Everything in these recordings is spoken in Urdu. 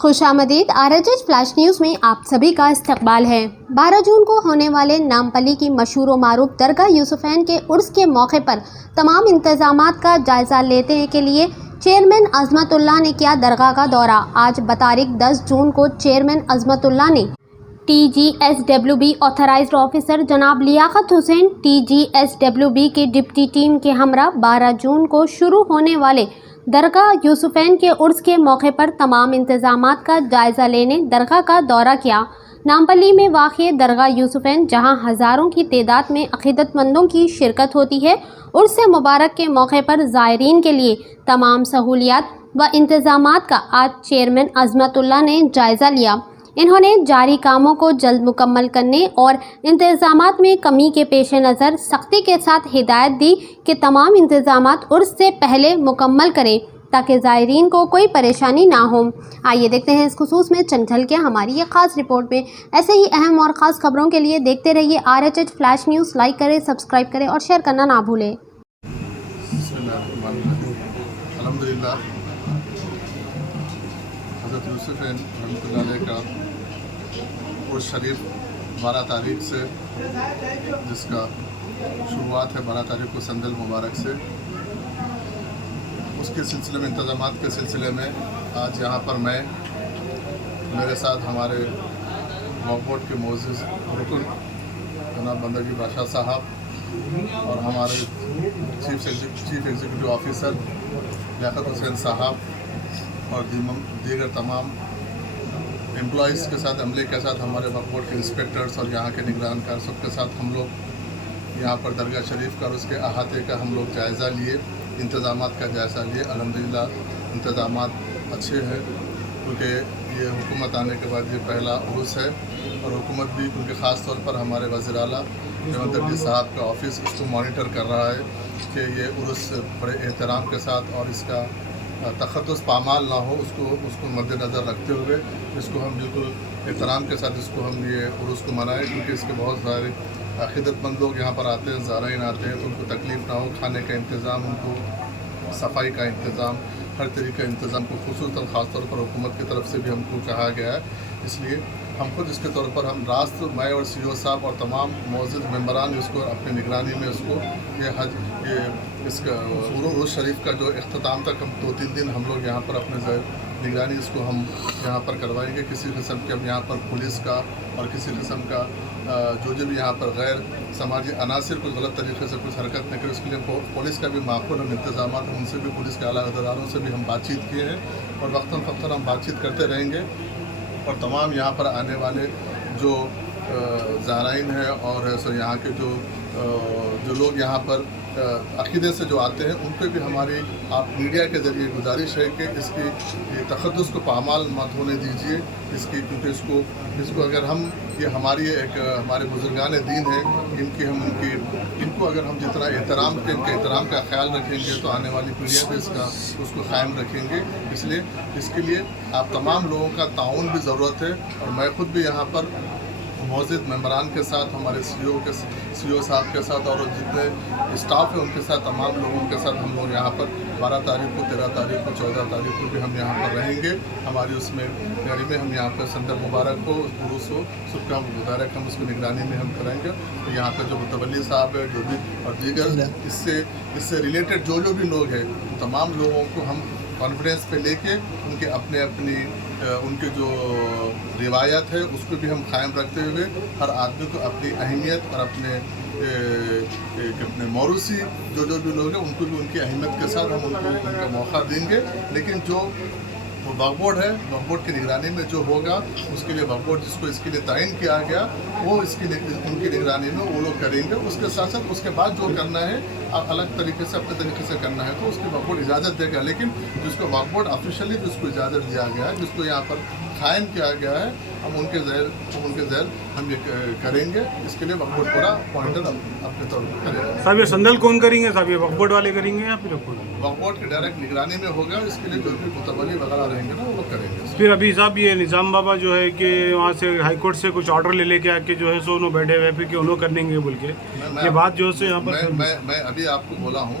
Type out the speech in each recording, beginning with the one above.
خوش آمدید RHH فلیش نیوز میں آپ سبھی کا استقبال ہے۔ 12 جون کو ہونے والے نامپلی کی مشہور و معروف درگاہ یوسفین کے عرس کے موقع پر تمام انتظامات کا جائزہ لینے کے لیے چیئرمین عظمت اللہ نے کیا درگاہ کا دورہ۔ آج بتاریخ 10 جون کو چیئرمین عظمت اللہ نے TGSWB آتھرائزڈ آفیسر جناب لیاقت حسین TGSWB کے ڈپٹی ٹیم کے ہمراہ 12 جون کو شروع ہونے والے درگاہ یوسفین کے عرس کے موقع پر تمام انتظامات کا جائزہ لینے درگاہ کا دورہ کیا۔ نامپلی میں واقع درگاہ یوسفین، جہاں ہزاروں کی تعداد میں عقیدت مندوں کی شرکت ہوتی ہے، عرس مبارک کے موقع پر زائرین کے لیے تمام سہولیات و انتظامات کا آج چیئرمین عظمت اللہ نے جائزہ لیا۔ انہوں نے جاری کاموں کو جلد مکمل کرنے اور انتظامات میں کمی کے پیش نظر سختی کے ساتھ ہدایت دی کہ تمام انتظامات عرس سے پہلے مکمل کریں تاکہ زائرین کو کوئی پریشانی نہ ہو۔ آئیے دیکھتے ہیں اس خصوص میں چند جھلکیاں ہماری یہ خاص رپورٹ میں۔ ایسے ہی اہم اور خاص خبروں کے لیے دیکھتے رہیے RHH فلیش نیوز۔ لائک کریں، سبسکرائب کریں اور شیئر کرنا نہ بھولیں۔ الحمدللہ حضرت یوسفین رحمۃ اللہ علیہ کا عرس شریف 12 تاریخ سے، جس کا شروعات ہے 12 تاریخ کو سند المبارک سے، اس کے سلسلے میں انتظامات کے سلسلے میں آج یہاں پر میرے ساتھ ہمارے وقف بورڈ کے معزز رکن جناب بندگی بادشاہ صاحب اور ہمارے چیف ایگزیکٹو آفیسر لیاقت حسین صاحب اور دیگر تمام امپلائیز کے ساتھ، عملے کے ساتھ، ہمارے وقف بورڈ کے انسپیکٹرز اور یہاں کے نگران کار سب کے ساتھ ہم لوگ یہاں پر درگاہ شریف کا اور اس کے احاطے کا ہم لوگ جائزہ لیے، انتظامات کا جائزہ لیے۔ الحمدللہ انتظامات اچھے ہیں، کیونکہ یہ حکومت آنے کے بعد یہ پہلا عرس ہے، اور حکومت بھی کیونکہ خاص طور پر ہمارے وزیر اعلیٰ جناب دردی صاحب کا آفس اس کو مانیٹر کر رہا ہے کہ یہ عرس بڑے احترام کے ساتھ اور اس کا تخصص پامال نہ ہو، اس کو مد نظر رکھتے ہوئے اس کو ہم بالکل احترام کے ساتھ اس کو ہم یہ عرس کو منائیں، کیونکہ اس کے بہت سارے عقیدت مند لوگ یہاں پر آتے ہیں، زائرین آتے ہیں، تو ان کو تکلیف نہ ہو، کھانے کا انتظام، ان کو صفائی کا انتظام، ہر طریقے کا انتظام کو خصوصاً خاص طور پر حکومت کی طرف سے بھی ہم کو کہا گیا ہے۔ اس لیے ہم خود اس کے طور پر ہم راست میں اور CO صاحب اور تمام معزز ممبران اس کو اپنی نگرانی میں اس کو اس کا عرس شریف کا جو اختتام تک ہم 2-3 دن ہم لوگ یہاں پر اپنے نگرانی اس کو ہم یہاں پر کروائیں گے۔ کسی قسم کے ہم یہاں پر پولیس کا اور کسی قسم کا جو بھی یہاں پر غیر سماجی عناصر کو غلط طریقے سے کچھ حرکت نہ کرے، اس کے لیے پولیس کا بھی معقول ہم انتظامات ہیں، ان سے بھی پولیس کے اعلیٰ عہدیداروں سے بھی ہم بات چیت کیے ہیں اور وقتاً فوقتاً ہم بات چیت کرتے رہیں گے۔ اور تمام یہاں پر آنے والے جو زائرین ہیں اور یہاں کے جو لوگ یہاں پر عقیدے سے جو آتے ہیں، ان پہ بھی ہماری آپ میڈیا کے ذریعے گزارش ہے کہ اس کی تقدس کو پامال مت ہونے دیجیے، کیونکہ اس کو اگر ہم یہ ہماری ایک ہمارے بزرگان دین ہیں، ان کو اگر ہم جتنا احترام کا خیال رکھیں گے تو آنے والی پیڑھیاں بھی اس کو قائم رکھیں گے۔ اس لیے اس کے لیے آپ تمام لوگوں کا تعاون بھی ضرورت ہے، اور میں خود بھی یہاں پر معزز ممبران کے ساتھ، ہمارے CO صاحب کے ساتھ اور جتنے اسٹاف ہیں ان کے ساتھ، تمام لوگوں کے ساتھ ہم لوگ یہاں پر 12 تاریخ کو، 13 تاریخ کو، 14 تاریخ کو بھی ہم یہاں پر رہیں گے۔ ہماری اس میں گاڑی میں ہم یہاں پر سند مبارک کو، عرس ہو، سب کا مبارک ہم اس کو نگرانی میں ہم کرائیں گے۔ تو یہاں پر جو متولی صاحب ہے، جو بھی اور دیگر اس سے ریلیٹڈ جو بھی لوگ ہیں، تمام لوگوں کو ہم کانفیڈنس پہ لے کے ان کے ان کے جو روایت ہے اس کو بھی ہم قائم رکھتے ہوئے ہر آدمی کو اپنی اہمیت اور اپنے موروثی جو بھی لوگ ہیں ان کو بھی ان کی اہمیت کے ساتھ ہم ان کا موقع دیں گے۔ لیکن جو وقف بورڈ ہے، وقف بورڈ کی نگرانی میں جو ہوگا، اس کے لیے وقف بورڈ جس کو اس کے لیے تعین کیا گیا، وہ ان کی نگرانی میں وہ لوگ کریں گے۔ اس کے ساتھ ساتھ اس کے بعد جو کرنا ہے آپ الگ طریقے سے اپنے طریقے سے کرنا ہے تو اس کی وقف بورڈ اجازت دے گا، لیکن جس کو وقف بورڈ آفیشلی جس کو اجازت دیا گیا ہے، جس کو یہاں پر قائم کیا گیا ہے، ہم ان کے ذہن ہم یہ کریں گے۔ اس کے لیے وقف بورڈ پورا پوائنٹر اپنے طور پر کرے گا۔ صاحب یہ سندل کون کریں گے؟ صاحب یہ وقف بورڈ والے کریں گے یا پھر وقف بورڈ کی ڈائریکٹ نگرانی میں ہوگا؟ اس کے لیے جو بھی متولی وغیرہ رہیں گے نا وہ کریں گے۔ پھر ابھی صاحب یہ نظام بابا جو ہے کہ وہاں سے ہائی کورٹ سے کچھ آرڈر لے کے آ کے جو ہے سو بیٹھے ہوئے پھر کہ انہوں کریں گے بول کے یہ بات جو ہے یہاں پر میں ابھی آپ کو بولا ہوں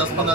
10-15